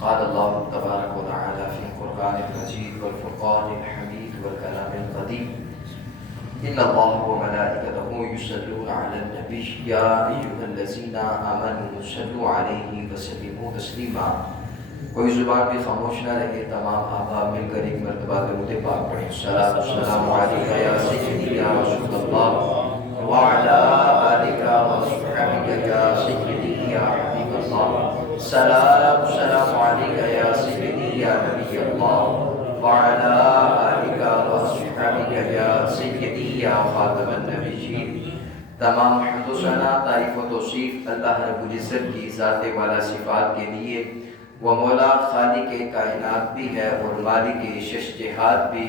قال الله تبارك وتعالى في القرآن المجيد والفرقان الحميد والكلام القديم إن الله وملائكته يصلون على النبي يا أيها الذين آمنوا صلوا عليه وسلموا تسليما. کوئی زبان بھی خاموش نہ رہے، تمام آبا مل کر ایک مرتبہ درود پاک پڑھیں. السلام علیکم یا سیدی یا رسول اللہ وعلی آلک وصحبک یا سیدی یا حبیب اللہ. السلام علیکم یا سیدی یا نبی اللہ وعلی آلک وصحبک یا سیدی یا خاتم النبیین. تمام حمد و ثنا، تعریف و توصیف اللہ رب العزت کی ذات والا صفات کے لیے. وہ مولا خالق کائنات بھی ہے اور مالک شش جہات بھی.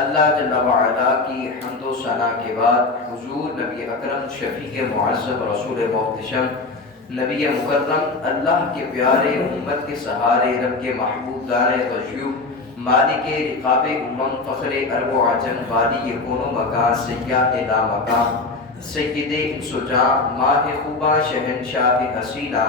اللہ جل وعلا کی حمد و ثنا کے بعد حضور نبی اکرم شفیع معظم رسول محتشم نبی مکرم اللہ کے پیارے امت کے سہارے رب کے محبوب دار غیوب مالک رقاب امم فخر عرب و عجم والی کون و مکان سیاح لا مقام سید انس و جاں ماہ خوباں شہنشاہ حسینہ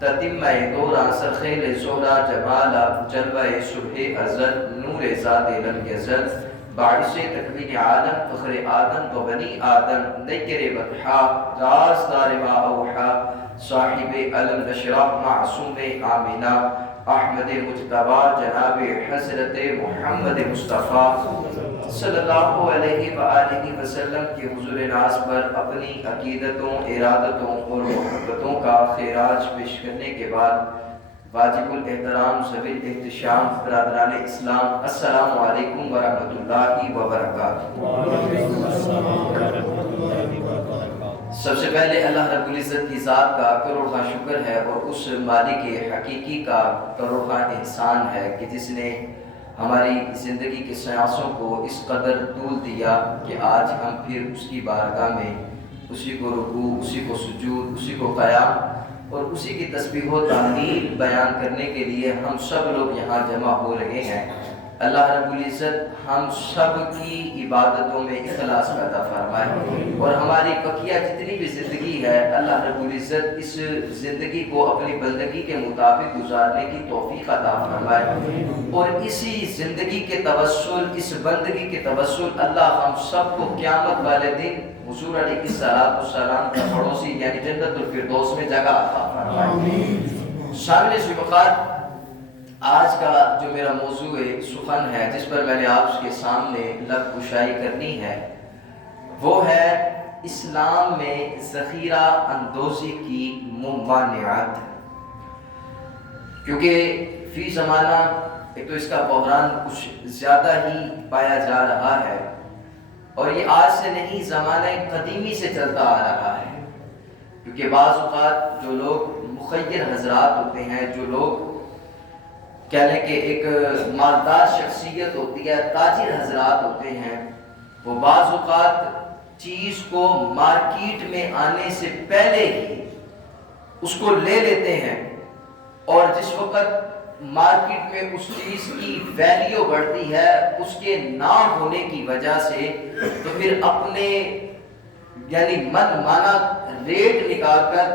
تتمہ دورہ سرخیل زہرہ جمالہ جلوہ صبح ازل نور ذات لم یزل باعث تکوین عالم فخر آدم و بنی آدم نیر بطحا رازدار ما اوحا صاحب علم نشرہ معصوم آمینہ احمد مجتبی جناب حضرت محمد مصطفیٰ صلی اللہ علیہ وآلہ وسلم کے حضور ناز پر اپنی عقیدتوں، ارادتوں اور محبتوں کا خراج پیش کرنے کے بعد واجب الاحترام ذوی الاحتشام برادران اسلام، السلام علیکم ورحمۃ اللہ وبرکاتہ. سب سے پہلے اللہ رب العزت کی ذات کا کروڑ شکر ہے اور اس مالک حقیقی کا کروڑ احسان ہے کہ جس نے ہماری زندگی کے سیاسوں کو اس قدر طول دیا کہ آج ہم پھر اس کی بارگاہ میں اسی کو رکوع، اسی کو سجود، اسی کو قیام اور اسی کی تسبیح و تحلیل بیان کرنے کے لیے ہم سب لوگ یہاں جمع ہو رہے ہیں. اللہ رب العزت ہم سب کی عبادتوں میں اخلاص پیدا فرمائے اور ہماری بقیہ جتنی بھی زندگی ہے اللہ رب العزت اس زندگی کو اپنی بندگی کے مطابق گزارنے کی توفیق عطا فرمائے اور اسی زندگی کے توسل، اس بندگی کے توسل اللہ ہم سب کو قیامت والے دن حضور علیہ السلام کا پڑوسی یعنی جنت الفردوس میں جگہ عطا فرمائے. شامل شفقات، آج کا جو میرا موضوع سخن ہے جس پر میں نے آپ کے سامنے لب کشائی کرنی ہے وہ ہے اسلام میں ذخیرہ اندوزی کی ممانعت. کیونکہ فی زمانہ ایک تو اس کا بحران کچھ زیادہ ہی پایا جا رہا ہے اور یہ آج سے نہیں زمانہ قدیمی سے چلتا آ رہا ہے. کیونکہ بعض اوقات جو لوگ مخیر حضرات ہوتے ہیں، جو لوگ کہہ لیں کہ ایک مالدار شخصیت ہوتی ہے، تاجر حضرات ہوتے ہیں، وہ بعض اوقات چیز کو مارکیٹ میں آنے سے پہلے ہی اس کو لے لیتے ہیں اور جس وقت مارکیٹ میں اس چیز کی ویلیو بڑھتی ہے اس کے نہ ہونے کی وجہ سے تو پھر اپنے یعنی من مانا ریٹ نکال کر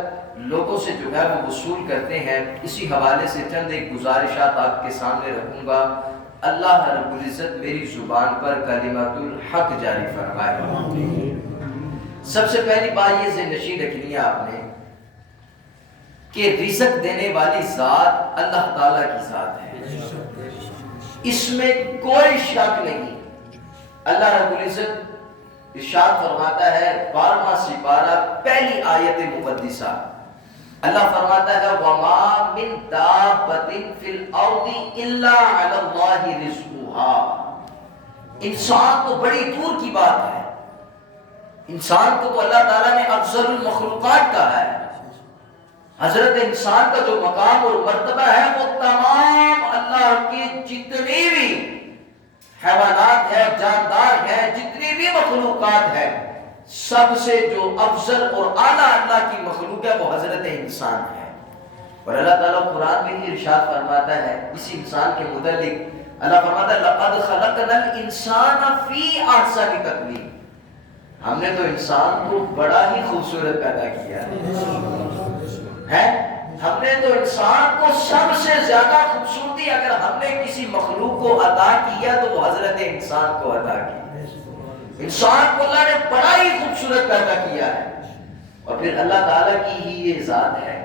لوگوں سے جو ہے وہ وصول کرتے ہیں. اسی حوالے سے چند ایک گزارشات آپ کے سامنے رکھوں گا. اللہ رب العزت میری زبان پر کلمۃ الحق جاری فرمائے. سب سے پہلی بات یہ ذہن رکھنی ہے آپ نے کہ رزق دینے والی ذات اللہ تعالیٰ کی ذات ہے، اس میں کوئی شک نہیں. اللہ رب العزت ارشاد فرماتا ہے 12واں سپارہ پہلی آیت مقدسہ، اللہ فرماتا ہے وَمَا مِن دَابَّةٍ فِي الْأَرْضِ إِلَّا عَلَى اللَّهِ رِزْقُهَا. انسان تو بڑی دور کی بات ہے، انسان کو تو اللہ تعالیٰ نے افضل المخلوقات کہا ہے. حضرت انسان کا جو مقام اور مرتبہ ہے وہ تمام اللہ کے جتنے بھی حیوانات ہیں، جاندار ہیں، جتنی بھی مخلوقات ہیں، سب سے جو افضل اور اعلیٰ اللہ کی مخلوق ہے وہ حضرت انسان ہے. اور اللہ تعالیٰ قرآن میں ہی ارشاد فرماتا ہے اسی انسان کے متعلق، اللہ فرماتا ہے لَقَدْ خَلَقْنَا الْإِنسَانَ فِي أَحْسَنِ تَقْوِيمٍ. ہم نے تو انسان کو بڑا ہی خوبصورت پیدا کیا ہے. ہم نے تو انسان کو سب سے زیادہ خوبصورتی اگر ہم نے کسی مخلوق کو عطا کیا تو وہ حضرت انسان کو عطا کی. انسان کو اللہ نے بڑا ہی خوبصورت پیدا کیا ہے. اور پھر اللہ تعالیٰ کی ہی یہ ذات ہے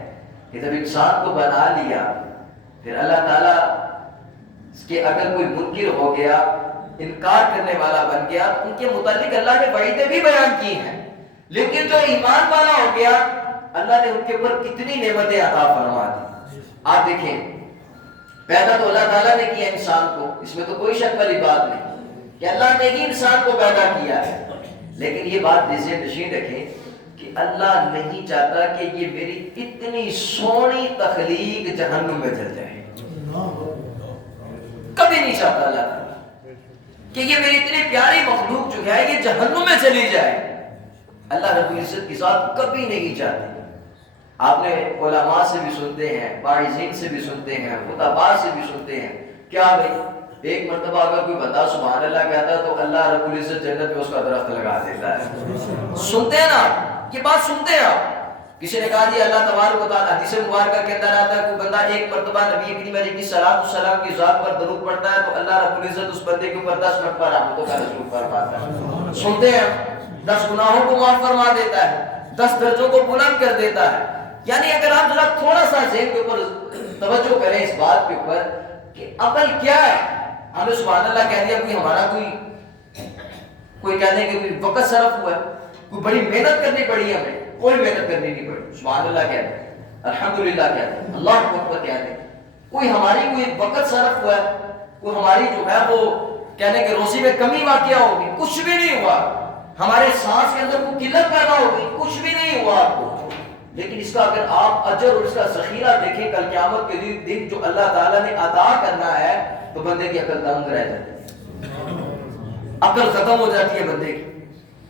کہ جب انسان کو بنا لیا پھر اللہ تعالیٰ کہ اگر کوئی منکر ہو گیا انکار کرنے والا بن گیا تو ان کے متعلق اللہ نے وعیدیں بھی بیان کی ہیں. لیکن جو ایمان والا ہو گیا اللہ نے ان کے اوپر کتنی نعمتیں عطا فرما دی. آپ دیکھیں پیدا تو اللہ تعالیٰ نے کیا انسان کو, اس میں تو کوئی شک والی بات نہیں کہ اللہ نے ہی انسان کو پیدا کیا ہے. لیکن یہ بات ذہن نشین رکھیں کہ اللہ نہیں چاہتا کہ یہ میری اتنی سونی تخلیق جہنم میں جل جائے. کبھی نہیں چاہتا اللہ تعالیٰ کہ یہ میری اتنی پیاری مخلوق جو ہے یہ جہنم میں چلی جائے. اللہ رب العزت کی ذات کبھی نہیں چاہتی. آپ نے علماء سے بھی سنتے ہیں, باعثین سے بھی سنتے ہیں, خطباء سے بھی سنتے ہیں, کیا بھئی ایک مرتبہ اگر کوئی بندہ سبحان اللہ کہتا ہے تو اللہ رب العزت جنت میں اس کا درخت لگا دیتا ہے. سنتے ہیں نا آپ, یہ بات سنتے ہیں آپ. کسی نے کہا جی اللہ تبارک و تعالیٰ حدیث مبارکہ کے اندر آتا ہے کوئی بندہ ایک مرتبہ نبی کریم علیہ الصلوۃ والسلام کی ذات پر درود پڑھتا ہے تو اللہ رب العزت اس بندے کے اوپر 10 مرتبہ رحمتوں کا نزول فرماتا ہے. سنتے ہیں 10 گناہوں کو معاف فرما دیتا ہے, 10 درجوں کو بلند کر دیتا ہے. یعنی اگر آپ ذرا تھوڑا سا ذہن کے اوپر توجہ کریں اس بات کے اوپر کہ عمل کیا ہے. ہمیں سبحان اللہ کہہ دیا کوئی ہمارا کوئی کہتے ہیں کہ کوئی وقت صرف ہوا ہے, کوئی بڑی محنت کرنی پڑی ہے, ہمیں کوئی محنت کرنی نہیں پڑی. سبحان اللہ کہتے ہیں, الحمدللہ کہتے ہیں, اللہ اکبر کہتے ہیں. کوئی ہماری کوئی وقت صرف ہوا ہے, کوئی ہماری جو ہے وہ کہنے کہ روزی میں کمی واقعہ ہوگی, کچھ بھی نہیں ہوا. ہمارے سانس کے اندر کوئی قلت پیدا ہوگی, کچھ بھی نہیں ہوا آپ کو. لیکن اس کا اگر آپ اجر اور اس کا ذخیرہ دیکھیں کل قیامت کے دن جو اللہ تعالیٰ نے عطا کرنا ہے تو بندے کی عقل دنگ رہ جاتی ہے, عقل ختم ہو جاتی ہے بندے کی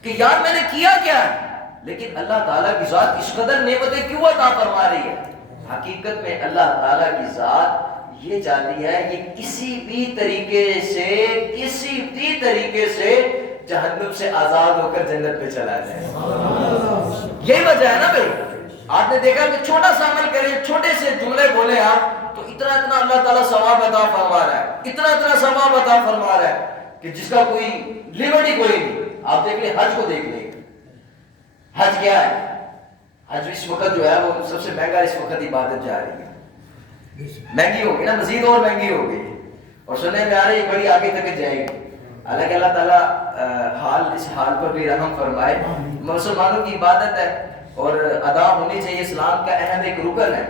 کہ یار میں نے کیا کیا ہے. لیکن اللہ تعالیٰ کی ذات اس قدر نعمتیں کیوں عطا فرما رہی ہے. حقیقت میں اللہ تعالیٰ کی ذات یہ چاہتی ہے یہ کسی بھی طریقے سے جہنم سے آزاد ہو کر جنت میں چلا جائے. یہی وجہ ہے نا بھائی. آپ نے دیکھا کہ چھوٹا سا عمل کریں, چھوٹے سے جملے بولے آپ تو اتنا اللہ تعالیٰ ثواب عطا فرما رہا ہے, اتنا ثواب عطا فرما رہا ہے کہ جس کا کوئی لیمٹ ہی کوئی نہیں. آپ دیکھ لیں حج کو دیکھ لیں. حج کیا ہے؟ حج اس وقت جو ہے وہ سب سے مہنگا اس وقت عبادت جا رہی ہے. مہنگی ہوگی نا, مزید اور مہنگی ہوگی اور سننے میں آ رہی ہے بڑی آگے تک جائے گی. حالانکہ اللہ تعالیٰ اس حال پر بھی رحم فرمائے. مسلمانوں کی عبادت ہے اور ادا ہونی چاہیے, اسلام کا اہم ایک رکن ہے,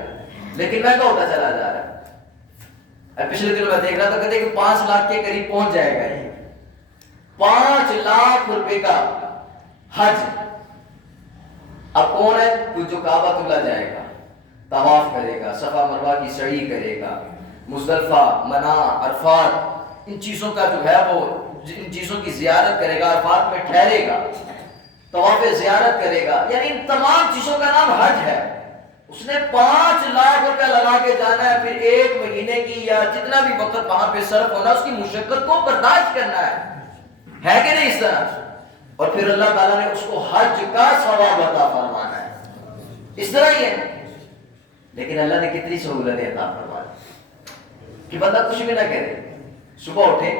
لیکن مہنگا ہوتا چلا جا رہا ہے. پچھلے دنوں میں دیکھ رہا تھا کہتے کہ 5 لاکھ کے قریب پہنچ جائے گا. یہ 5 لاکھ روپے کا حج. اب کون ہے؟ کوئی جو کعبہ اللہ جائے گا, طواف کرے گا, صفا مروہ کی سعی کرے گا, مزدلفہ, منا, عرفات, ان چیزوں کا جو ہے وہ ان چیزوں کی زیارت کرے گا, عرفات میں ٹھہرے گا, طواف زیارت کرے گا. یعنی ان تمام چیزوں کا نام حج ہے. اس نے 5 لاکھ روپے لگا کے جانا ہے, پھر 1 مہینے کی یا جتنا بھی وقت وہاں پہ صرف ہونا اس کی مشقت کو برداشت کرنا ہے کہ نہیں اس طرح. اور پھر اللہ تعالیٰ نے اس کو حج کا ثواب عطا فرمانا ہے. اس طرح ہی ہے. لیکن اللہ نے کتنی سہولتیں عطا فرمائی کہ بندہ کچھ بھی نہ کرے, صبح اٹھے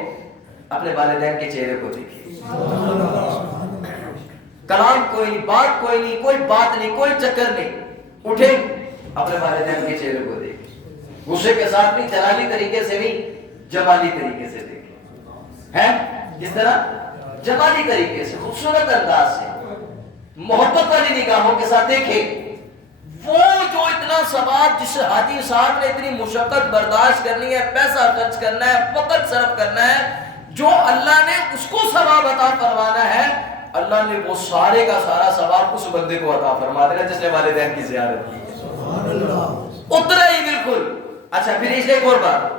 اپنے والدین کے چہرے کو دیکھے, کلام کوئی نہیں, بات کوئی نہیں, کوئی بات نہیں, کوئی چکر نہیں, اٹھے اپنے والدین کے چہرے کو دیکھے, غصے کے ساتھ نہیں, جلالی طریقے سے نہیں, جمالی طریقے سے دیکھے. ہے کس طرح؟ جمالی طریقے سے, خوبصورت انداز سے, محبت والی نگاہوں کے ساتھ دیکھے. وہ جو اتنا ثواب جس حاجی صاحب نے اتنی مشقت برداشت کرنی ہے, پیسہ خرچ کرنا ہے, وقت صرف کرنا ہے, جو اللہ نے اس کو ثواب عطا فرمانا ہے, اللہ نے وہ سارے کا سارا ثواب اس بندے کو عطا فرما دینا جس نے والدین کی زیارت کی. سبحان اللہ. اتنا ہی بالکل. اچھا پھر اس ایک اور بات,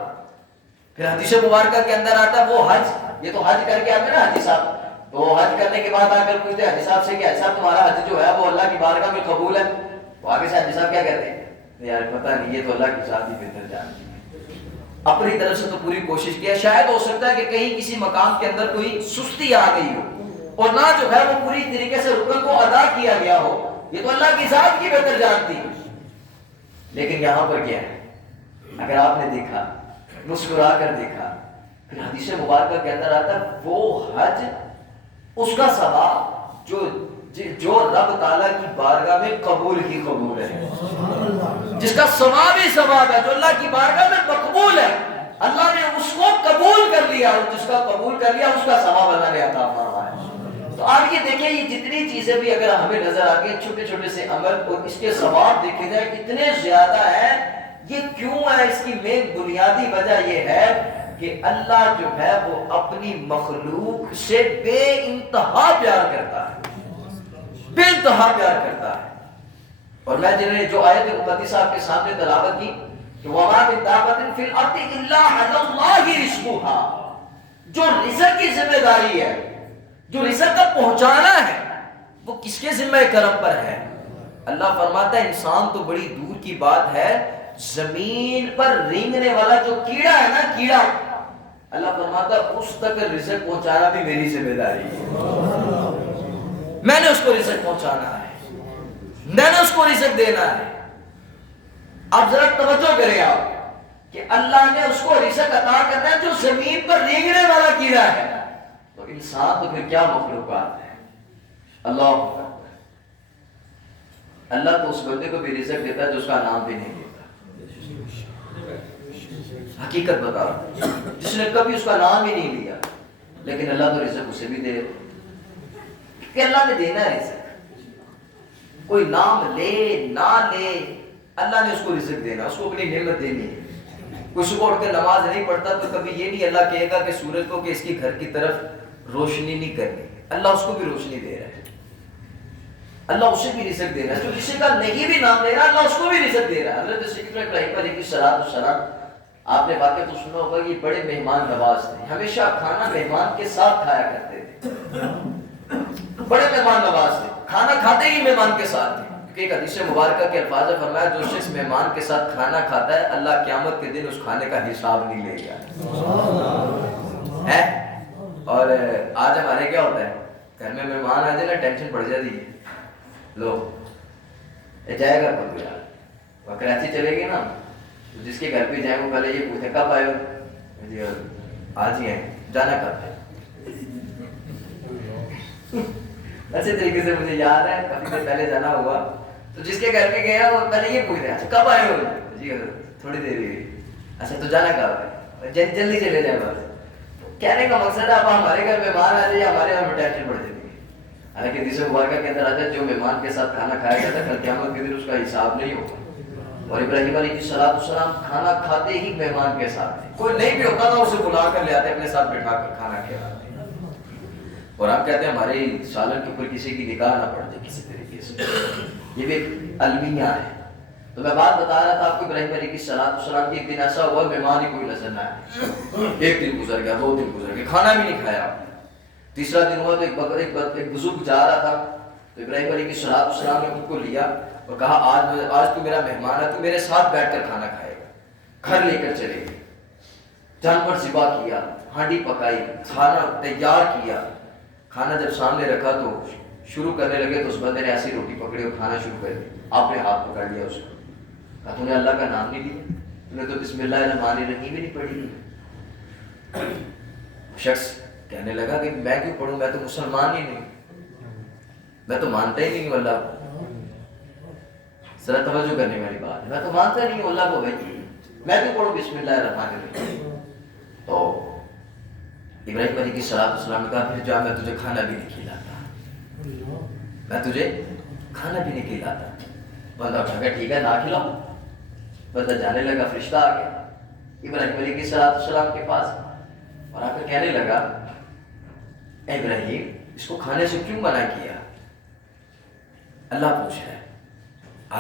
پھر حدیث مبارکہ کے اندر آتا ہے وہ حج. یہ تو حج کر کے آتے نا حاجی صاحب, تو حج کرنے کے بعد آ کر پوچھتے حاجی صاحب سے کہ حاجی صاحب تمہارا حج جو ہے وہ اللہ کی بارگاہ میں قبول ہے؟ تو آگے سے حاجی صاحب کیا کہتے ہیں؟ یار پتہ نہیں, یہ تو اللہ کی ذات ہی بہتر جانتی ہے. اپنی طرف سے تو پوری کوشش کیا, شاید ہو سکتا ہے کہ کہیں کسی مقام کے اندر کوئی سستی آ گئی ہو اور نہ جو ہے وہ پوری طریقے سے رکن کو ادا کیا گیا ہو. یہ تو اللہ کی ذات کی بہتر جانتی ہے. لیکن یہاں پر کیا ہے؟ اگر آپ نے دیکھا، مسکرا کر دیکھا، پھر حدیث مبارکہ کے اندر آتا ہے وہ حج اس کا ثواب جو رب تعالیٰ کی بارگاہ میں قبول ہی قبول ہے، جس کا ثواب ہی ثواب ہے، جو اللہ کی بارگاہ میں مقبول ہے، اللہ نے اس کو قبول کر لیا، اور جس کا قبول کر لیا اس کا ثواب اللہ نے عطا فرمایا۔ تو آپ یہ دیکھیں، یہ جتنی چیزیں بھی اگر ہمیں نظر آتی ہیں، چھوٹے چھوٹے سے عمل اور اس کے ثواب دیکھے جائے کتنے زیادہ ہیں، یہ کیوں ہے؟ اس کی مین بنیادی وجہ یہ ہے کہ اللہ جو ہے وہ اپنی مخلوق سے بے انتہا پیار کرتا ہے، بے انتہا پیار کرتا ہے۔ اور میں جنہیں جو آیت مقدسہ آپ کے سامنے تلاوت کی کہ وَمَا مِن دَابَّةٍ فِي الْأَرْضِ إِلَّا عَلَى اللَّهِ رِزْقُهَا، جو رزق کی ذمہ داری ہے، جو رزق کا پہنچانا ہے، وہ کس کے ذمہ کرم پر ہے؟ اللہ فرماتا ہے انسان تو بڑی دور کی بات ہے، زمین پر رینگنے والا جو کیڑا ہے نا، کیڑا، اللہ فرماتا ہے اس تک رزق پہنچانا بھی میری ذمہ داری ہے، میں نے اس کو رزق پہنچانا ہے، میں نے اس کو رزق دینا ہے۔ اب ذرا توجہ کریں آپ کہ اللہ نے اس کو رزق عطا کرنا ہے جو زمین پر رینگنے والا کیڑا ہے، تو انسان تو پھر کیا مخلوقات ہے۔ اللہ تو اس بندے کو بھی رزق دیتا ہے جو اس کا نام بھی نہیں دیتا، حقیقت بتا رہا، جس نے کبھی اس کا نام ہی نہیں لیا، لیکن اللہ تو رزق اسے بھی دے، کہ اللہ نے دینا ہے رزق، کوئی نام لے نہ لے، اللہ نے اس کو رزق دینا، اس کو اپنی نعمت دینی ہے۔ کوئی صبح اٹھ کے نماز نہیں پڑھتا تو کبھی یہ نہیں اللہ کہے گا کہ سورج کو کہ اس کی گھر کی طرف روشنی نہیں کرنی، اللہ اس کو بھی روشنی دے رہا ہے، اللہ اسے بھی رزق دے رہا ہے، جو کسی کا نہیں بھی نام لے رہا ہے اللہ اس کو بھی رزق دے رہا ہے۔ حضرت سیدنا ابراہیم علیہ السلام، آپ نے واقعہ تو سنا ہوگا، یہ بڑے مہمان نواز تھے، ہمیشہ کھانا مہمان کے ساتھ کھایا کرتے تھے، بڑے مہمان نواز تھے، کھانا کھاتے ہی مہمان کے ساتھ تھے۔ ایک حدیث مبارکہ کے الفاظ فرمایا جو شخص مہمان کے ساتھ کھانا کھاتا ہے اللہ قیامت کے دن اس کھانے کا حساب نہیں لے گا ہے۔ اور آج ہمارے کیا ہوتا ہے، گھر میں مہمان آ جائے نا ٹینشن پڑ جاتی ہے، لو جائے گا کب یار، وہ کراچی چلے گی نا، جس کے گھر پہ جائیں وہ پہلے یہ پوچھے کب آئے ہو، آج ہی آئے، جانا کب ہے۔ اچھے طریقے سے مجھے یاد ہے کافی دیر پہلے جانا ہوا تو جس کے گھر پہ گیا وہ پہلے یہ پوچھ رہا ہے کب آئے ہو، جی تھوڑی دیر ہوئی، اچھا تو جانا کب ہے، جلدی چلے جائے بس۔ کہنے کا مقصد ہے اب ہمارے گھر مہمان آ جائے ہمارے گھر میں ٹینشن پڑ جاتی ہے، حالانکہ حدیث مبارکہ کے اندر آتا ہے جو مہمان کے ساتھ کھانا کھایا جاتا ہے کل قیامت کے دن اس کا حساب نہیں ہوگا۔ اور ابراہیم علیہ السلام کھانا کھاتے ہی مہمان کے ساتھ تھے، کوئی نہیں بھی ہوتا تھا اسے بلا کر لے آتے اپنے ساتھ بٹھا کر کھانا کھلاتے۔ اور آپ کہتے ہیں ہمارے سالن کے اوپر کسی کی نگاہ نہ پڑ جائے کسی طریقے سے، یہ بھی ایک المیہ ہے۔ تو میں بات بتا رہا تھا آپ کو ابراہیم علیہ السلام کی، ایک دن ایسا ہوا مہمان ہی کوئی نظر نہ آئے، ایک دن گزر گیا، 2 دن گزر گئے، کھانا بھی نہیں کھایا، تیسرا دن ہوا تو ایک بزرگ جا رہا تھا تو ابراہیم علیہ السلام نے خود کو لیا اور کہا آج تو میرا مہمان ہے، تو میرے ساتھ بیٹھ کر کھانا کھائے گا۔ گھر لے کر چلے گئے، جانور ذبح کیا، ہانڈی پکائی، کھانا تیار کیا، کھانا جب سامنے رکھا تو شروع کرنے لگے تو اس بندے نے ایسی روٹی پکڑی اور کھانا شروع کر دیا، آپ نے ہاتھ پکڑ لیا اس کو، کہا تو نے اللہ کا نام نہیں لیا، تو نے تو بسم اللہ الرحمن الرحیم بھی نہیں پڑھی۔ شخص کہنے لگا کہ میں کیوں پڑھوں، میں تو مسلمان ہی نہیں، میں تو مانتا ہی نہیں ہوں اللہ کو۔ ذرا توجہ کرنے والی بات ہے، میں تو مانتا نہیں ہوں اللہ کو، بھائی میں کیوں پڑھوں بسم اللہ الرحمن الرحیم۔ تو ابراہیم علیہ السلام نے کہا پھر جا میں تجھے کھانا بھی نہیں کھلاتا، میں تجھے کھانا بھی نہیں کھلاتا۔ بندہ اٹھا کہ ٹھیک ہے نہ کھلاؤ، بندہ جانے لگا، فرشتہ آ گیا ابراہیم علیہ السلام کے پاس اور آ کر کہنے لگا اے ابراہیم اس کو کھانے سے کیوں منع کیا؟ اللہ پوچھ رہا ہے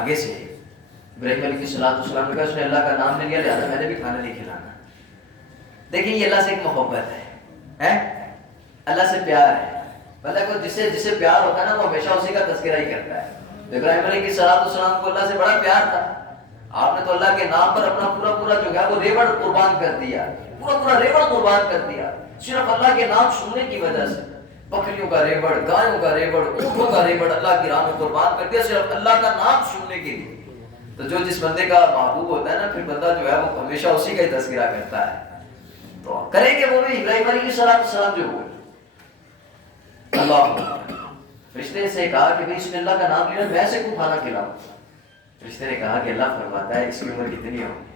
آگے سے۔ ابراہیم علیہ السلام نے کہا اس نے اللہ کا نام نہیں لیا لہٰذا میں نے بھی کھانا نہیں کھلانا۔ دیکھیں یہ اللہ سے ایک محبت ہے، اللہ سے پیار ہے، اللہ کو جسے پیار ہوتا ہے نا وہ ہمیشہ اسی کا تذکرہ ہی کرتا ہے۔ ابراہیم علیہ السلام کو اللہ سے بڑا پیار تھا، آپ نے تو اللہ کے نام پر اپنا پورا جو ہے وہ ریوڑ قربان کر دیا، پورا ریوڑ قربان کر دیا، صرف اللہ کے نام سننے کی وجہ سے۔ بکریوں کا ریوڑ، گایوں کا ریوڑ، اونٹوں کا ریوڑ اللہ کی راہ میں قربان کر دیا صرف اللہ کا نام سننے کے لیے۔ تو جو جس بندے کا محبوب ہوتا ہے نا پھر بندہ جو ہے وہ ہمیشہ اسی کا ہی تذکرہ کرتا ہے. تو کریں گے وہ بھی ابراہیم علیہ السلام جو ہوئے. اللہ فرشتے سے کہا کہ اس نے اللہ کا نام لیا میں سے کو کھانا کھلاؤں. فرشتے نے کہا کہ اللہ فرماتا ہے اس کی عمر کتنی ہوگی؟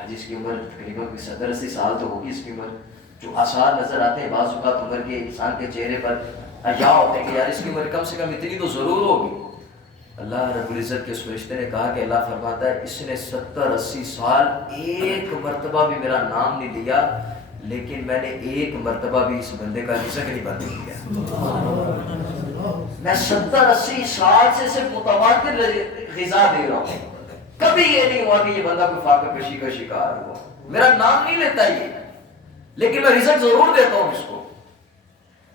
آج اس کی عمر تقریباً 70-80 سال تو ہوگی. اس کی عمر جو آثار نظر آتے ہیں بعض اوقات عمر کے انسان کے چہرے پر حیا ہوتے ہیں کہ یار اس کی عمر کم سے کم اتنی تو ضرور ہوگی. اللہ رب العزت کے اس فرشتے نے کہا کہ اللہ فرماتا ہے اس نے 70-80 سال ایک مرتبہ بھی میرا نام نہیں لیا لیکن میں نے ایک مرتبہ بھی اس بندے کا رزق نہیں بند کیا. میں 70-80 سال سے صرف متواتر غذا دے رہا ہوں. کبھی یہ نہیں ہوا کہ یہ بندہ کوئی فاقہ کشی کا شکار ہوا. میرا نام نہیں لیتا یہ لیکن میں رزق ضرور دیتا ہوں اس کو.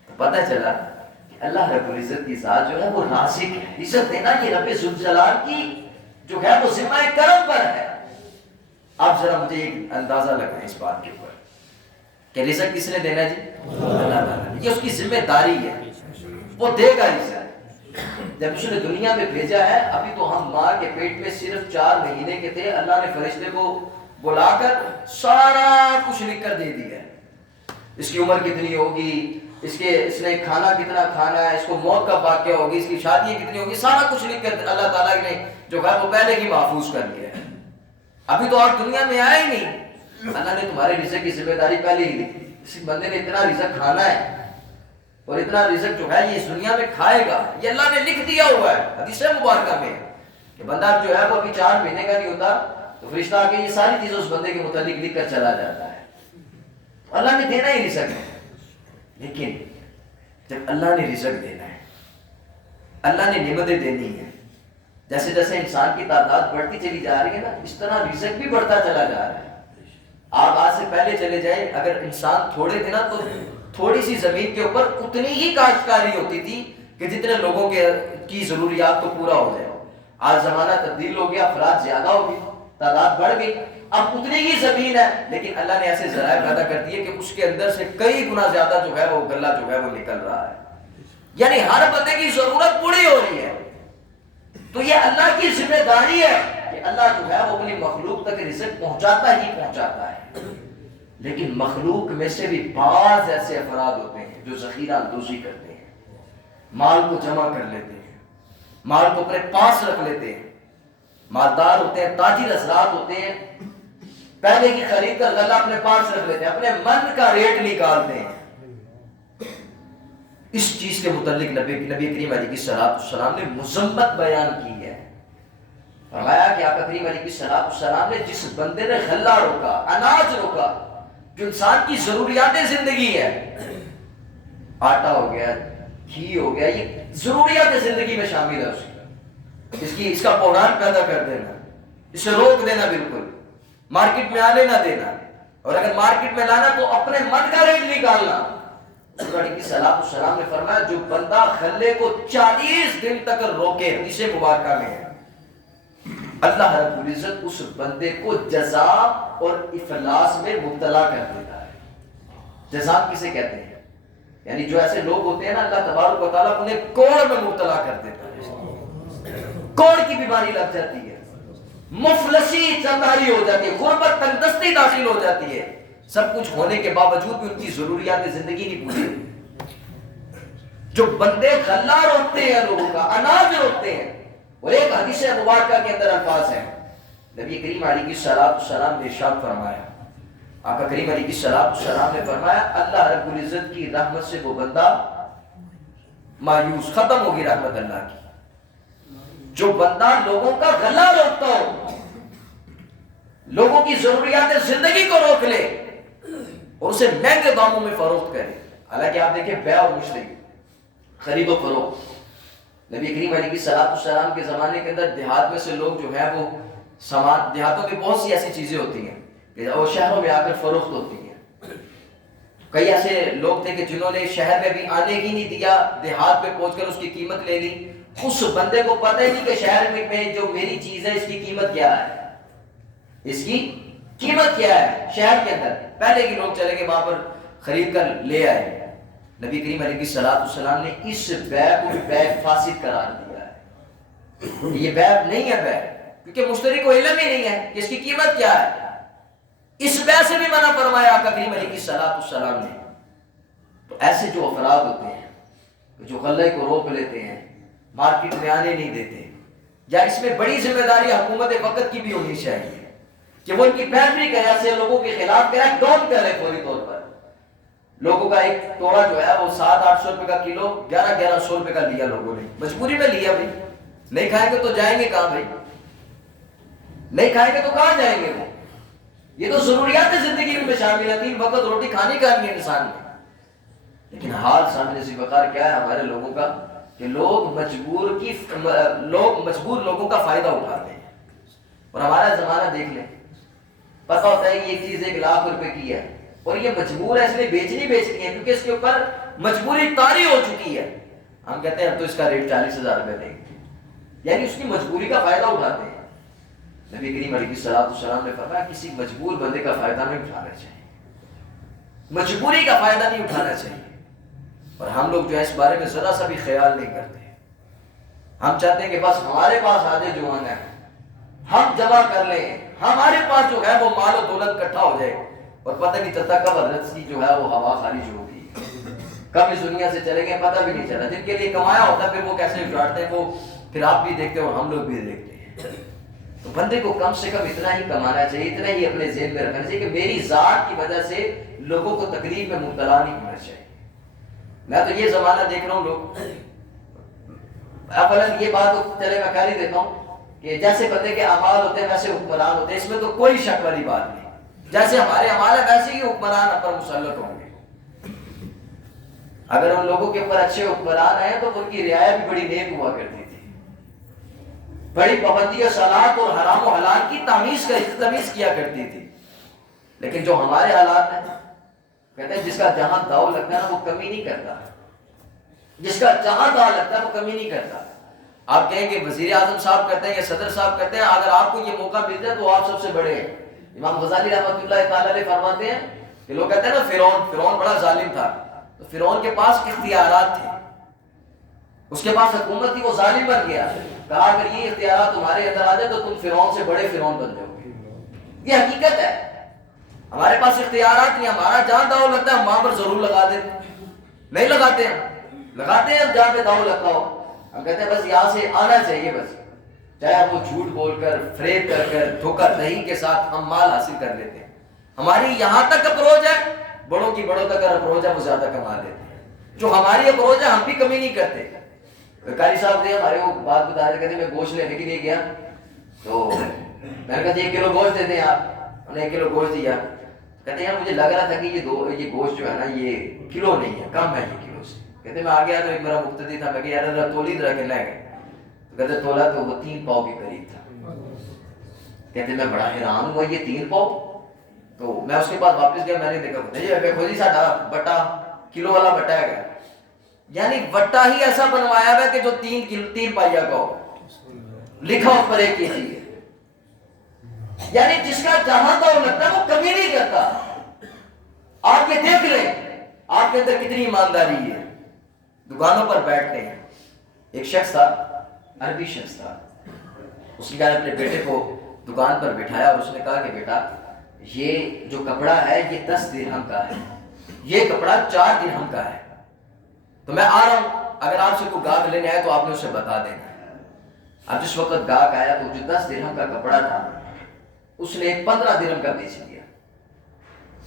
تو پتہ چلا کہ اللہ رب العزت کی ذات جو ہے وہ رازق ہے. رزق دینا یہ رب ذوالجلال کی جو ہے وہ ذمہ کرم پر ہے. آپ ذرا مجھے ایک اندازہ لگائیں اس بات کے اوپر کہ رزق کس نے دینا ہے جی؟ اللہ تعالیٰ نے. یہ اس کی ذمہ داری ہے. وہ دے گا رزق. جب اس نے دنیا میں بھیجا ہے ابھی تو ہم ماں کے پیٹ میں صرف 4 مہینے کے تھے. اللہ نے فرشتے کو بلا کر سارا کچھ لکھ کر دے دیا ہے. اس کی عمر کتنی ہوگی, اس نے کھانا کتنا کھانا ہے, اس کو موت کب واقع ہوگی, اس کی شادی کتنی ہوگی, سارا کچھ لکھ کر اللہ تعالیٰ نے جو ہے وہ پہلے ہی محفوظ کر لیا ہے. ابھی تو آپ دنیا میں آئے ہی نہیں, اللہ نے تمہارے رزق کی ذمہ داری پہلے ہی لکھی. اس بندے نے اتنا رزق کھانا ہے اور اتنا رزق جو ہے یہ اس دنیا میں کھائے گا, یہ اللہ نے لکھ دیا ہوا ہے. حدیث مبارکہ میں کہ بندہ جو ہے وہ ابھی 4 مہینے کا نہیں ہوتا تو فرشتہ آ کے یہ ساری چیزیں اس بندے کے متعلق لکھ کر چلا جاتا ہے. اللہ نے دینا ہی رزق ہے. لیکن جب اللہ نے رزق دینا ہے, اللہ نے نعمتیں دینی ہے, جیسے جیسے انسان کی تعداد بڑھتی چلی جا رہی ہے نا اس طرح رزق بھی بڑھتا چلا جا رہا ہے. آپ آج سے پہلے چلے جائیں, اگر انسان تھوڑے تھے نا تو تھوڑی سی زمین کے اوپر اتنی ہی کاشتکاری ہوتی تھی کہ جتنے لوگوں کی ضروریات کو پورا ہو جائے. آج زمانہ تبدیل ہو گیا, افراد زیادہ ہو گئی, تعداد بڑھ گئی, اب اتنی ہی زمین ہے لیکن اللہ نے ایسے ذرائع پیدا کر دیے کہ اس کے اندر سے کئی گنا زیادہ جو ہے وہ غلہ جو ہے وہ نکل رہا ہے. یعنی ہر بندے کی ضرورت پوری ہو رہی ہے. تو یہ اللہ کی ذمہ داری ہے کہ اللہ جو ہے وہ اپنی مخلوق تک رزق پہنچاتا ہی پہنچاتا ہے. لیکن مخلوق میں سے بھی بعض ایسے افراد ہوتے ہیں جو ذخیرہ اندوزی کرتے ہیں, مال کو جمع کر لیتے ہیں, مال کو اپنے پاس رکھ لیتے ہیں, مالدار ہوتے ہیں, تاجر حضرات ہوتے ہیں, پہلے کی خرید کر غلہ اپنے پاس رکھ لیتے ہیں, اپنے من کا ریٹ نکالتے ہیں. اس چیز کے متعلق نبی کریم علیہ السلام نے مذمت بیان کی ہے. فرمایا کہ آقا کریم علیہ السلام نے جس بندے نے غلہ روکا, اناج روکا, جو انسان کی ضروریات زندگی ہے, آٹا ہو گیا, گھی ہو گیا, یہ ضروریات زندگی میں شامل ہے. اس کا بحران پیدا کر دینا, اسے روک دینا, بالکل مارکیٹ میں آنے نہ دینا, اور اگر مارکیٹ میں لانا تو اپنے من کا ریٹ نکالنا. السلام نے فرمایا جو بندہ غلے کو 40 دن تک روکے, حدیث مبارکہ میں ہے, اللہ رب العزت اس بندے کو جزا اور افلاس میں مبتلا کر دیتا ہے. جزا کسے کہتے ہیں؟ یعنی جو ایسے لوگ ہوتے ہیں نا اللہ تبارک و تعالیٰ انہیں کوڑ میں مبتلا کر دیتا ہے. کوڑ کی بیماری لگ جاتی ہے, مفلسی چنداری ہو جاتی ہے, غربت تنگدستی داخل ہو جاتی ہے. سب کچھ ہونے کے باوجود بھی ان کی ضروریات زندگی نہیں پوری. جو بندے غلہ روکتے ہیں, لوگوں کا اناج روکتے ہیں, اور ایک حدیث مبارکہ کے اندر الفاظ ہیں, نبی کریم علیہ السلام نے ارشاد فرمایا, آقا کریم علیہ السلام نے فرمایا اللہ رب العزت کی رحمت سے وہ بندہ مایوس, ختم ہوگی رحمت اللہ کی. جو بندہ لوگوں کا غلہ روکتا ہو, لوگوں کی ضروریات زندگی کو روک لے اور اسے مہنگے داموں میں فروخت کرے. حالانکہ آپ دیکھیں بیع اور مشتری, خرید و فروخت, نبی کریم علیہ السلام کے زمانے کے اندر دیہات میں سے لوگ جو ہے وہ سامان, دیہاتوں میں بہت سی ایسی چیزیں ہوتی ہیں کہ وہ شہروں میں آ کر فروخت ہوتی ہیں. کئی ایسے لوگ تھے کہ جنہوں نے شہر میں بھی آنے ہی نہیں دیا, دیہات میں پہنچ کر اس کی قیمت لے لی. اس بندے کو پتہ ہی نہیں کہ شہر میں جو میری چیز ہے اس کی قیمت کیا ہے, اس کی قیمت کیا ہے شہر کے اندر. پہلے کے لوگ چلے گئے وہاں پر خرید کر لے آئے. نبی کریم علیہ السلام نے اس بیع کو بیع فاسد قرار دیا ہے. یہ بیع نہیں ہے بیع, کیونکہ مشتری کو علم ہی نہیں ہے کہ اس کی قیمت کیا ہے. اس بیع سے بھی منع فرمایا آقا کریم علیہ السلام نے. تو ایسے جو افراد ہوتے ہیں جو غلے کو روک لیتے ہیں، مارکیٹ میں آنے نہیں دیتے، یا اس میں بڑی ذمہ داری حکومت وقت کی بھی ہونی چاہیے کہ وہ ان کی پیروی کرے، ایسے لوگوں کے خلاف کریک ڈاؤن کرے فوری طور پر. لوگوں کا ایک توڑا جو ہے وہ 700-800 روپے کا کلو 1100-1100 روپے کا لیا، لوگوں نے مجبوری میں لیا. بھائی نہیں کھائیں گے تو جائیں گے کہاں؟ بھائی نہیں کھائیں گے تو کہاں جائیں گے؟ وہ یہ تو ضروریات زندگی میں شامل ہے، 3 وقت روٹی کھانی ہے انسان نے. لیکن حال سامنے سے وقار کیا ہے ہمارے لوگوں کا کہ لوگ مجبور لوگوں کا فائدہ اٹھاتے ہیں. اور ہمارا زمانہ دیکھ لیں، پتہ ہوتا ہے کہ یہ چیز 1 لاکھ روپے کی ہے اور یہ مجبور ہے، اس نے بیچنی ہے کیونکہ اس کے اوپر مجبوری طاری ہو چکی ہے. ہم کہتے ہیں اب تو اس کا ریٹ 40,000 روپے دیں گے، یعنی اس کی مجبوری کا فائدہ اٹھاتے ہیں. نبی کریم علیہ السلام نے فرمایا کسی مجبور بندے کا فائدہ نہیں اٹھانا چاہیے، مجبوری کا فائدہ نہیں اٹھانا چاہیے. اور ہم لوگ جو ہے اس بارے میں ذرا سا بھی خیال نہیں کرتے. ہم چاہتے ہیں کہ بس ہمارے پاس آدھے جوان ہیں، ہم جمع کر لیں، ہمارے پاس جو ہے وہ مال و دولت اکٹھا ہو جائے، اور پتہ نہیں چلتا کب حضرت کی جو ہے وہ ہوا خارج ہوگی، کب اس دنیا سے چلے گئے پتہ بھی نہیں چلا. جن کے لیے کمایا ہوتا ہے پھر وہ کیسے اجاڑتے ہیں، وہ پھر آپ بھی دیکھتے ہیں اور ہم لوگ بھی دیکھتے ہیں. تو بندے کو کم سے کم اتنا ہی کمانا چاہیے، اتنا ہی اپنے ذہن میں رکھنا چاہیے کہ میری ذات کی وجہ سے لوگوں کو تکلیف میں مبتلا نہیں ہونا چاہیے. میں تو یہ زمانہ دیکھ رہا ہوں، لوگ اولا یہ بات تو چلے میں کر ہی دیتا ہوں کہ جیسے بندے کے اعمال ہوتے ہیں ویسے حکمران ہوتے ہیں، اس میں تو کوئی شک والی بات نہیں. جیسے ہمارے اعمال ہیں ویسے ہی حکمران اپر مسلط ہوں گے. اگر ان لوگوں کے اوپر اچھے حکمران ہیں تو ان کی رعایا بھی بڑی نیک ہوا کرتی تھی، بڑی پابندی اور صلاحت اور حرام و حلال کی تمیز کیا کرتی تھی. لیکن جو ہمارے حالات ہیں، کہتے ہیں جس کا جہاں داؤ لگتا ہے نا وہ کمی نہیں کرتا، جس کا جہاں داؤ لگتا ہے وہ کمی نہیں کرتا. آپ کہیں کہ وزیر اعظم صاحب کرتے ہیں یا صدر صاحب کرتے ہیں، اگر آپ کو یہ موقع مل جائے تو آپ سب سے بڑے ہیں. امام غزالی رحمۃ اللہ تعالی علیہ فرماتے ہیں کہ لوگ کہتے ہیں نا فرعون بڑا ظالم تھا، تو فرعون کے پاس اختیارات تھے، اس کے پاس حکومت تھی، وہ ظالم بن گیا. کہا اگر یہ اختیارات تمہارے اندر آ جائے تو تم فرعون سے بڑے فرعون بن جاؤ گے. یہ حقیقت ہے. ہمارے پاس اختیارات نہیں، ہمارا جہاں داؤ لگتا ہے ہم وہاں پر ضرور لگا دیتے ہیں. نہیں لگاتے ہیں جہاں پہ داؤ لگتا ہو. ہم کہتے ہیں بس یہاں سے آنا چاہیے، بس چاہے وہ جھوٹ بول کر، فریب کر دھوکہ دہی کے ساتھ ہم مال حاصل کر لیتے ہیں. ہماری یہاں تک اپروچ ہے، بڑوں کی بڑوں تک اپروچ ہے، وہ زیادہ کما لیتے ہیں. جو ہماری اپروچ ہے ہم بھی کمی نہیں کرتے. قاری صاحب نے ہمارے وہ بات بتا رہے، کہتے میں گوشت لینے کے لیے گیا تو میں نے کہا 1 کلو گوشت دے دیں آپ. انہوں نے 1 کلو گوشت دیا. کہتے ہیں مجھے لگ رہا تھا کہ یہ گوشت جو ہے نا یہ کلو نہیں ہے، کم ہے یہ کلو سے. کہتے میں آ گیا تو ایک میرا مقتدی تھا، میں کہ یار تولی طرح کے لے گئے. کہتے تولا تو وہ 3 پاؤ کے قریب تھا. کہتے میں بڑا حیران ہوا یہ 3 پاؤ. تو میں اس کے بعد واپس گیا، میں نے دیکھا نہیں کھوجی ساڈا بٹا کلو والا بٹا ہے، یعنی بٹا ہی ایسا بنوایا ہوا کہ جو 3 پائیا کا ہو، لکھا اوپر 1 kg. یعنی جس کا جہاں داؤ لگتا ہے وہ کمی نہیں کرتا. آپ یہ دیکھ لیں آپ کے اندر کتنی ایمانداری ہے. دکانوں پر بیٹھتے ہیں. ایک شخص تھا، عربی شخص تھا، اس نے اپنے بیٹے کو دکان پر بٹھایا اور اس نے کہا کہ بیٹا یہ جو کپڑا ہے یہ 10 درہم کا ہے، یہ کپڑا 4 درہم کا ہے. تو میں آ رہا ہوں، اگر آپ سے کوئی گاہک لینے آئے تو آپ نے اسے بتا دینا. اب جس وقت گاہک آیا تو جو 10 درہم کا کپڑا تھا اس نے 15 درہم کا بیچ دیا.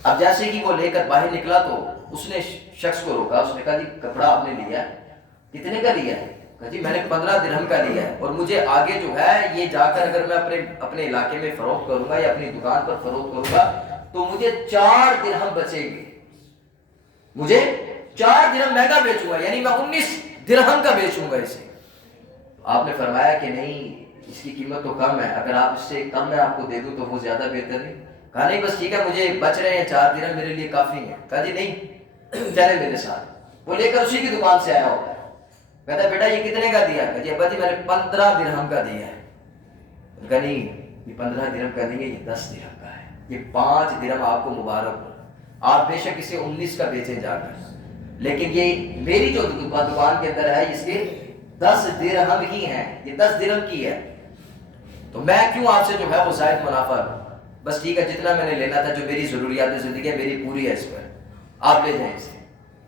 اب جیسے ہی وہ لے کر باہر نکلا تو اس نے شخص کو روکا. اس نے کہا جی کپڑا آپ نے لیا کتنے کا لیا ہے؟ کہا جی میں نے 15 درہم کا لیا ہے، اور مجھے آگے جو ہے یہ جا کر اگر میں اپنے علاقے میں فروخت کروں گا یا اپنی دکان پر فروخت کروں گا تو مجھے 4 درہم بچے گے، مجھے 4 درہم مہنگا بیچوں گا، یعنی میں 19 درہم کا بیچوں گا اسے. آپ نے فرمایا کہ نہیں اس کی قیمت تو کم ہے، اگر آپ اس سے کم میں آپ کو دے دوں تو وہ زیادہ بہتر نہیں. کہا نہیں بس ٹھیک ہے، مجھے بچ رہے ہیں 4 درہم میرے لیے کافی ہیں. کہا جی نہیں چلے میرے ساتھ. وہ لے کر اسی کی دکان سے آیا ہوتا ہے. کہتا ہے بیٹا یہ کتنے کا دیا؟ کہا جی ابا جی میں نے 15 درہم کا دیا ہے. کہا نہیں یہ 15 درہم کا نہیں ہے، یہ 10 درہم کا ہے، یہ 5 درہم آپ کو مبارک ہو. آپ بے شک اسے 19 کا بیچیں جا کر، لیکن یہ میری جو دکان کے اندر ہے اس کے 10 درہم ہی ہیں، یہ 10 درہم کی ہے. تو میں کیوں آپ سے جو ہے وہ زائد منافع لوں؟ بس ٹھیک ہے، جتنا میں نے لینا تھا، جو میری ضروریات زندگی ہے میری پوری ہے، اس پر آپ لے جائیں اسے،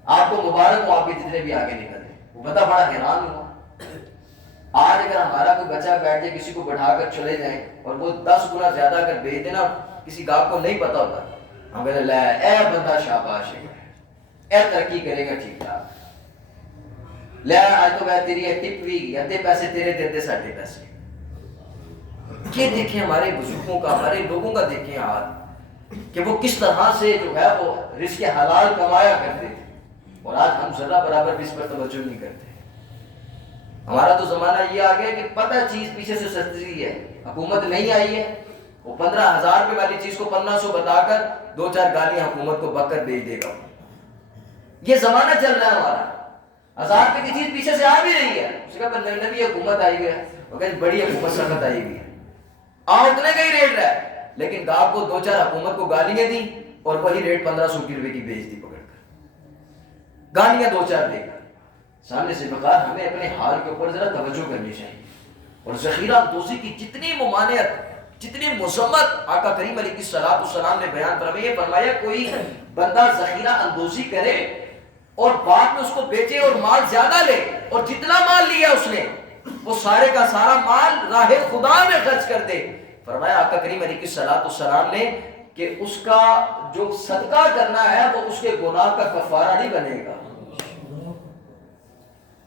آپ کو مبارک ہو، آپ کے جتنے بھی آگے نکل رہے۔ وہ بندہ بڑا حیران ہوا، آج اگر ہمارا کوئی بچہ بیٹھ جائے، کسی کو بٹھا کر چلے جائیں اور وہ 10 گنا زیادہ اگر بھیج دینا، کسی گاہک کو نہیں پتا ہوتا، ہم کہتے لے اے بندہ شاباش ہے، اے ترقی کرے گا ٹھیک ٹھاک، لے آج تو میں تیری ٹپ بھی ادھے پیسے تیرے دے ساڑھے پیسے۔ یہ دیکھیں ہمارے بزرگوں کا، ہمارے لوگوں کا دیکھیں حال کہ وہ کس طرح سے جو ہے وہ رزق حلال کمایا کرتے تھے، اور آج ہم ذرہ برابر بھی اس پر توجہ نہیں کرتے۔ ہمارا تو زمانہ یہ آ گیا کہ پتہ چیز پیچھے سے سستی ہے، حکومت نہیں آئی ہے، وہ 15,000 روپے والی چیز کو 1500 بتا کر 2-4 گالیاں حکومت کو بک کر بھیج دے گا۔ یہ زمانہ چل رہا ہے ہمارا، 1000 روپے کی چیز پیچھے سے آ بھی رہی ہے، اس کا نبی حکومت آئی ہوئی ہے، وہ کہتے بڑی حکومت سخت آئی ہوئی ہے، اتنے کا ہی ریٹ رہا ہے، لیکن گاہک کو 2-4 حکومت کو گالیاں دی اور وہی ریٹ 1500 روپے کی بیچ دی پکڑ کر، گالیاں 2-4 دے کر۔ سامنے سے بقار ہمیں اپنے حال کے اوپر ذرا توجہ کرنی چاہیے، اور ذخیرہ دوزی کی جتنی ممانعت، جتنی مذمت آقا کریم علیہ السلام نے بیان فرمائی، فرمایا کوئی بندہ ذخیرہ اندوزی کرے اور بعد میں اس کو بیچے اور مال زیادہ لے، اور جتنا مال لیا اس نے وہ سارے کا سارا مال راہ خدا میں خرچ کر دے، فرمایا آقا کریم علیہ السلام نے کہ اس کا جو صدقہ کرنا ہے وہ اس کے گناہ کا کفارہ نہیں بنے گا،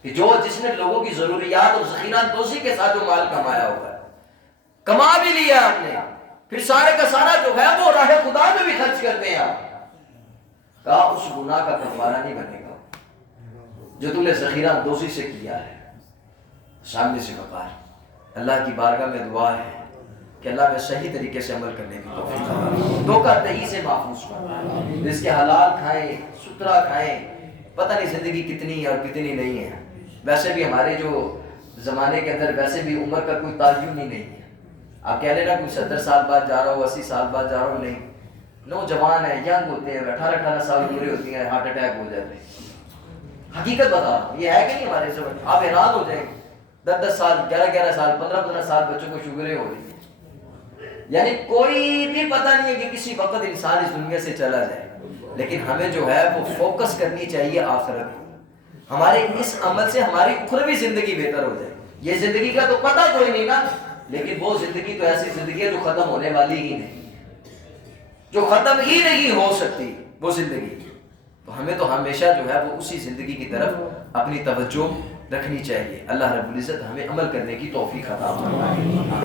کہ جس نے لوگوں کی ضروریات اور ذخیرہ اندوزی کے ساتھ جو مال کمایا ہوگا، کما بھی لیا آپ نے، پھر سارے کا سارا جو ہے وہ راہ خدا میں بھی خرچ کرتے ہیں آپ، کہا اس گناہ کا کفارہ نہیں بنے گا جو تم نے ذخیرہ اندوزی سے کیا ہے۔ سامنے سے بقار اللہ کی بارگاہ میں دعا ہے کہ اللہ میں صحیح طریقے سے عمل کرنے کی توفیق عطا، دھوکہ دہی سے محفوظ فرمائے، رزق حلال کھائیں، ستھرا کھائیں، پتہ نہیں زندگی کتنی اور کتنی نہیں ہے۔ ویسے بھی ہمارے جو زمانے کے اندر ویسے بھی عمر کا کوئی تعین ہی نہیں ہے، آپ کہہ لینا کوئی 70 سال بعد جا رہا ہو، 80 سال بعد جا رہا ہو، نہیں، نوجوان ہیں، ینگ ہوتے ہیں، 18 سال عمریں ہوتی ہیں، ہارٹ اٹیک ہو جاتے ہیں۔ حقیقت بتا رہا ہوں، یہ ہے کہ نہیں ہمارے زمانے، آپ حیران ہو جائیں، 10 سال 11 سال 15 سال بچوں کو شوگریں ہو رہی ہیں، یعنی کوئی بھی پتہ نہیں ہے کہ کسی وقت انسان اس دنیا سے چلا جائے، لیکن ہمیں جو ہے وہ فوکس کرنی چاہیے آخرت، ہمارے اس عمل سے ہماری اخروی زندگی بہتر ہو جائے۔ یہ زندگی کا تو پتہ کوئی نہیں نا، لیکن وہ زندگی تو ایسی زندگی ہے جو ختم ہونے والی ہی نہیں، جو ختم ہی نہیں ہو سکتی وہ زندگی، تو ہمیں تو ہمیشہ جو ہے وہ اسی زندگی کی طرف اپنی توجہ رکھنی چاہیے۔ اللہ رب العزت ہمیں عمل کرنے کی توفیق عطا فرمائے۔